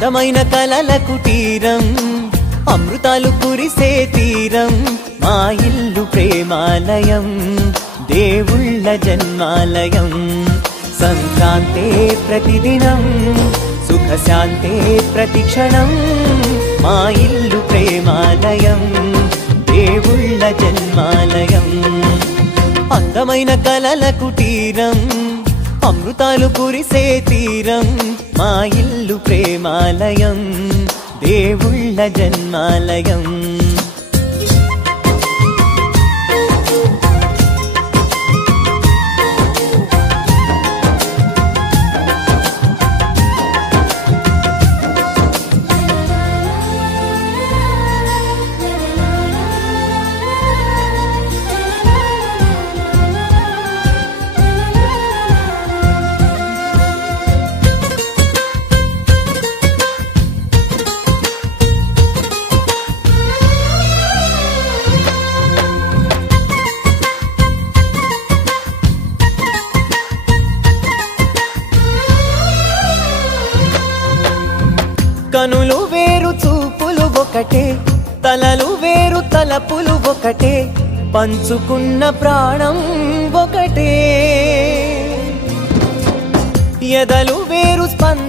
అందమైన కలల కుటీరం అమృతాలు కురిసే తీరం మా ఇల్లు ప్రేమాలయం దేవుళ్ళ జన్మాలయం సంక్రాంతే ప్రతిదినం సుఖశాంతే ప్రతిక్షణం మా ఇల్లు ప్రేమాలయం దేవుళ్ళ జన్మాలయం అందమైన కలల కుటీరం అమృతాలు కురిసే తీరం మా ఇల్లు ప్రేమాలయం దేవుళ్ళ జన్మాలయం కనులు వేరు చూపులు ఒకటే తలలు వేరు తలపులు ఒకటే పంచుకున్న ప్రాణం ఒకటే ఎదలు వేరు స్పందన